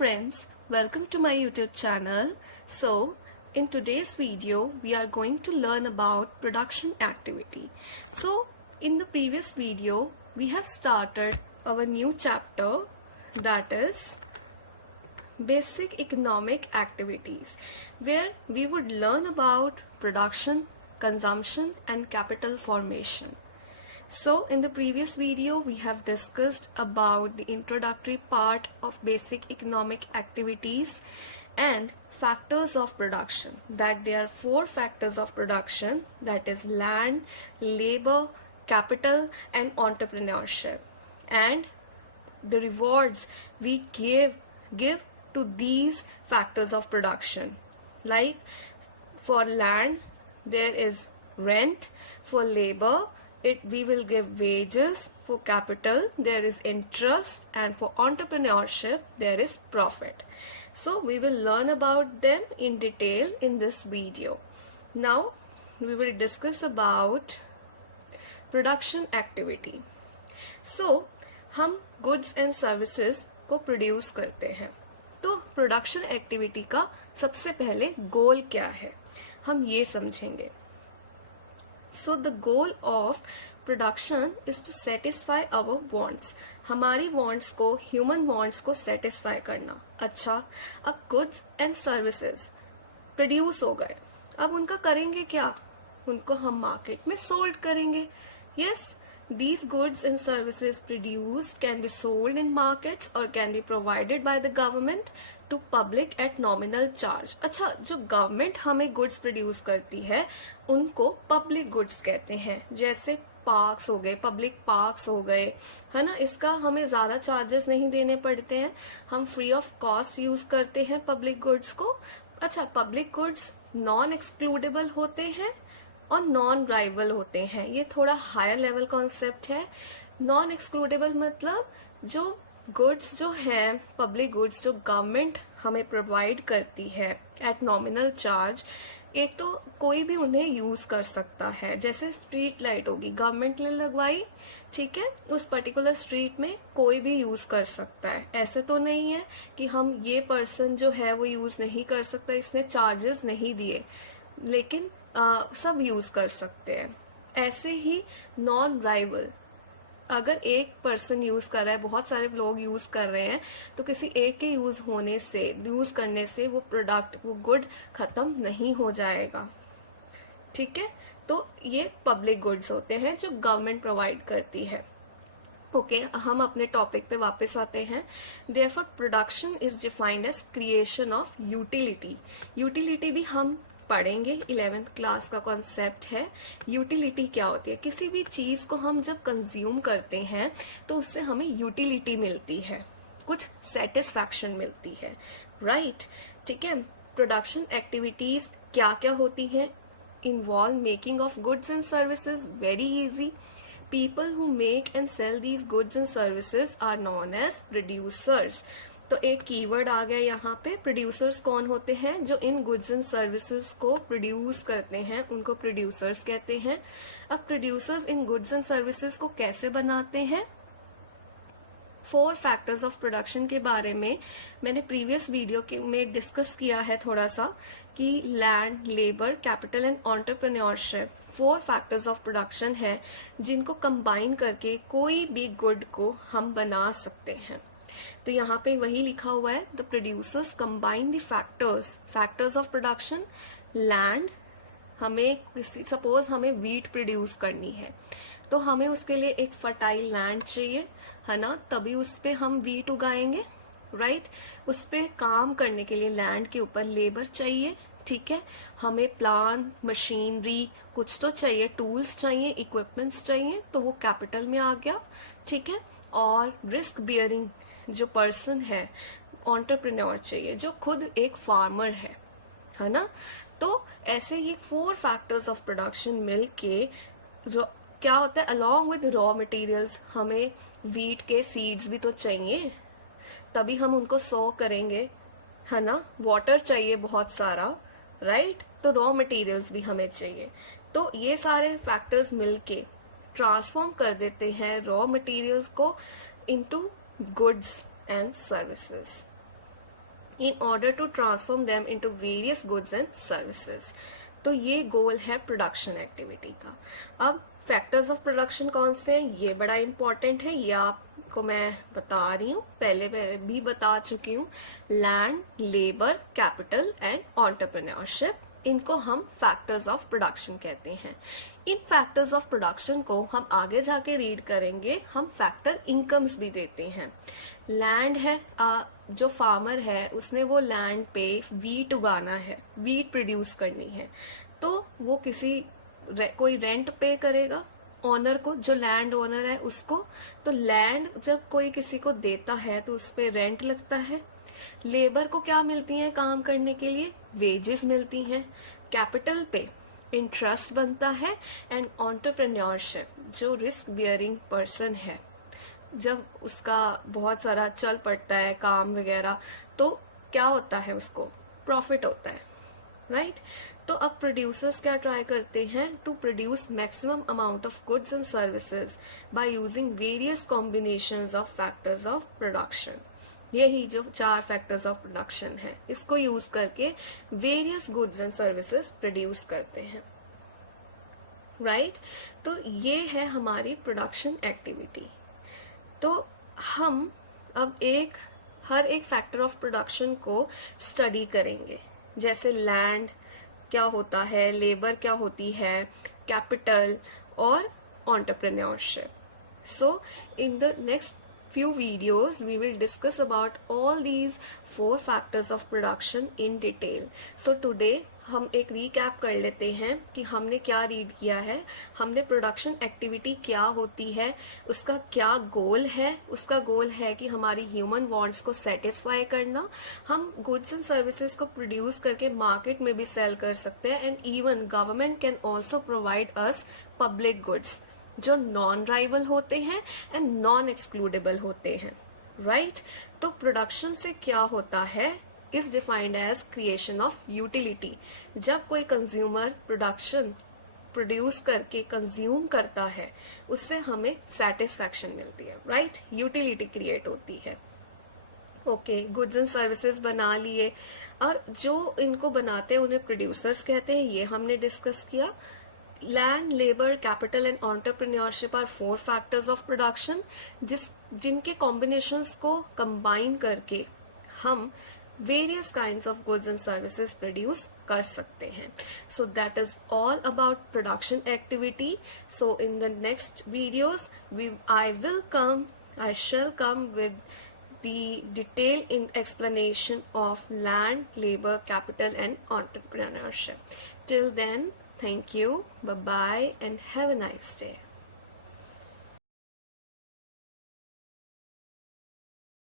friends, welcome to my YouTube channel. So in today's video we are going to learn about production activity. So in the previous video we have started our new chapter, that is basic economic activities, where we would learn about production, consumption and capital formation. So in the previous video we have discussed about the introductory part of basic economic activities and factors of production, that there are 4 factors of production, that is land, labor, capital and entrepreneurship, and the rewards we give to these factors of production. Like for land there is rent, for labor we will give wages, for capital there is interest, and for entrepreneurship there is profit. So we will learn about them in detail in this video. Now we will discuss about production activity. So हम goods and services को produce करते हैं, तो production activity का सबसे पहले गोल क्या है हम ये समझेंगे. So the goal of production is to satisfy our wants. हमारी wants को, human wants को satisfy करना. अच्छा, अब goods and services produce हो गए, अब उनका करेंगे क्या? उनको हम market में sold करेंगे. Yes, these goods and services produced can be sold in markets or can be provided by the government to public at nominal charge. अच्छा, जो गवर्नमेंट हमें गुड्स प्रोड्यूस करती है उनको पब्लिक गुड्स कहते हैं. जैसे पार्क्स हो गए, पब्लिक पार्क्स हो गए, है ना, इसका हमें ज्यादा चार्जेस नहीं देने पड़ते हैं, हम फ्री ऑफ कॉस्ट यूज करते हैं पब्लिक गुड्स को. अच्छा, पब्लिक गुड्स नॉन एक्सक्लूडेबल होते हैं और नॉन राइवल होते हैं. ये थोड़ा हायर लेवल कॉन्सेप्ट है. नॉन एक्सक्लूडेबल मतलब जो गुड्स जो हैं, पब्लिक गुड्स जो गवर्नमेंट हमें प्रोवाइड करती है एट नॉमिनल चार्ज, एक तो कोई भी उन्हें यूज कर सकता है. जैसे स्ट्रीट लाइट होगी, गवर्नमेंट ने लगवाई, ठीक है, उस पर्टिकुलर स्ट्रीट में कोई भी यूज कर सकता है. ऐसे तो नहीं है कि हम ये पर्सन जो है वो यूज नहीं कर सकता, इसने चार्जेस नहीं दिए, लेकिन सब यूज कर सकते हैं. ऐसे ही नॉन राइवल, अगर एक पर्सन यूज कर रहा है, बहुत सारे लोग यूज कर रहे हैं, तो किसी एक के यूज करने से वो प्रोडक्ट, वो गुड खत्म नहीं हो जाएगा. ठीक है, तो ये पब्लिक गुड्स होते हैं जो गवर्नमेंट प्रोवाइड करती है. ओके, हम अपने टॉपिक पे वापस आते हैं. Therefore production is defined as creation of utility. Utility भी हम पढ़ेंगे, 11th क्लास का कॉन्सेप्ट है. यूटिलिटी क्या होती है? किसी भी चीज को हम जब कंज्यूम करते हैं तो उससे हमें यूटिलिटी मिलती है, कुछ सेटिस्फैक्शन मिलती है, राइट? ठीक है. प्रोडक्शन एक्टिविटीज क्या क्या होती हैं? Involve making of goods and services. Very easy. People who make and sell these goods and services are known as producers. तो एक कीवर्ड आ गया यहाँ पे. प्रोड्यूसर्स कौन होते हैं? जो इन गुड्स एंड सर्विसेज को प्रोड्यूस करते हैं उनको प्रोड्यूसर्स कहते हैं. अब producers in goods and services को कैसे बनाते हैं? 4 फैक्टर्स ऑफ प्रोडक्शन के बारे में मैंने प्रीवियस वीडियो में डिस्कस किया है थोड़ा सा, कि land, labour, capital and entrepreneurship 4 factors of production है जिनको कंबाइन करके कोई भी गुड को हम बना सकते हैं. तो यहाँ पे वही लिखा हुआ है, the producers combine the factors of production. Land, हमें सपोज हमें वीट प्रोड्यूस करनी है तो हमें उसके लिए एक फर्टाइल लैंड चाहिए, है ना, तभी उस पे हम वीट उगाएंगे, राइट? उस पे काम करने के लिए लैंड के ऊपर लेबर चाहिए, ठीक है, हमें प्लान, मशीनरी कुछ तो चाहिए, टूल्स चाहिए, इक्विपमेंट्स चाहिए, तो वो कैपिटल में आ गया, ठीक है. और रिस्क बियरिंग जो पर्सन है, एंटरप्रेन्योर चाहिए जो खुद एक फार्मर है ना. तो ऐसे ही 4 फैक्टर्स ऑफ प्रोडक्शन मिलके क्या होता है? अलोंग विद रॉ मटेरियल्स, हमें वीट के सीड्स भी तो चाहिए, तभी हम उनको सो करेंगे, है ना. वाटर चाहिए बहुत सारा, राइट? तो रॉ मटेरियल्स भी हमें चाहिए. तो ये सारे फैक्टर्स मिलके ट्रांसफॉर्म कर देते हैं रॉ मटेरियल्स को into goods and services. in order to transform them into various goods and services. तो ये गोल है प्रोडक्शन एक्टिविटी का। अब फैक्टर्स ऑफ प्रोडक्शन कौन से हैं, ये बड़ा इंपॉर्टेंट है, ये आपको मैं बता रही हूँ, पहले भी बता चुकी हूँ। Land, labour, capital and entrepreneurship, इनको हम फैक्टर्स ऑफ प्रोडक्शन कहते हैं। इन फैक्टर्स ऑफ प्रोडक्शन को हम आगे जाके रीड करेंगे, हम फैक्टर इनकम्स भी देते हैं। लैंड है, जो फार्मर है उसने वो लैंड पे वीट उगाना है, वीट प्रोड्यूस करनी है, तो वो कोई रेंट पे करेगा ओनर को, जो लैंड ओनर है उसको। तो लैंड जब कोई किसी को देता है तो उस पे रेंट लगता है। लेबर को क्या मिलती है काम करने के लिए, वेजेस मिलती हैं। कैपिटल पे इंटरेस्ट बनता है। एंड एंटरप्रेन्योरशिप, जो रिस्क बियरिंग पर्सन है, जब उसका बहुत सारा चल पड़ता है काम वगैरह, तो क्या होता है, उसको प्रॉफिट होता है, राइट। तो अब प्रोड्यूसर्स क्या ट्राई करते हैं, to produce maximum amount of goods and services by using various combinations of factors of production. यही जो 4 फैक्टर्स ऑफ प्रोडक्शन है, इसको यूज करके various goods and services produce करते हैं, राइट। तो ये है हमारी प्रोडक्शन एक्टिविटी। तो हम अब हर एक फैक्टर ऑफ प्रोडक्शन को स्टडी करेंगे, जैसे लैंड क्या होता है, लेबर क्या होती है, कैपिटल और entrepreneurship. So in the next few videos we will discuss about all these 4 factors of production in detail. So today हम एक रीकैप कर लेते हैं कि हमने क्या रीड किया है। हमने प्रोडक्शन एक्टिविटी क्या होती है, उसका क्या गोल है। उसका गोल है कि हमारी ह्यूमन वांट्स को सेटिस्फाई करना। हम गुड्स एंड सर्विसेज को प्रोड्यूस करके मार्केट में भी सेल कर सकते हैं। And even government can also provide us public goods जो नॉन राइवल होते हैं एंड नॉन एक्सक्लूडेबल होते हैं, राइट। तो प्रोडक्शन से क्या होता है is defined as creation of utility. जब कोई कंज्यूमर प्रोड्यूस करके कंज्यूम करता है, उससे हमें सेटिस्फैक्शन मिलती है, राइट, यूटिलिटी क्रिएट होती है। ओके, गुड्स एंड सर्विसेज बना लिए, और जो इनको बनाते हैं उन्हें प्रोड्यूसर्स कहते हैं, ये हमने डिस्कस किया। Land, labour, capital and entrepreneurship are 4 factors of production, जिनके कॉम्बिनेशंस को कंबाइन करके हम various kinds of goods and services produce कर सकते हैं। So that is all about production activity. So in the next videos I shall come with the detailed explanation of land, labor, capital and entrepreneurship. Till then, thank you, bye bye, and have a nice day.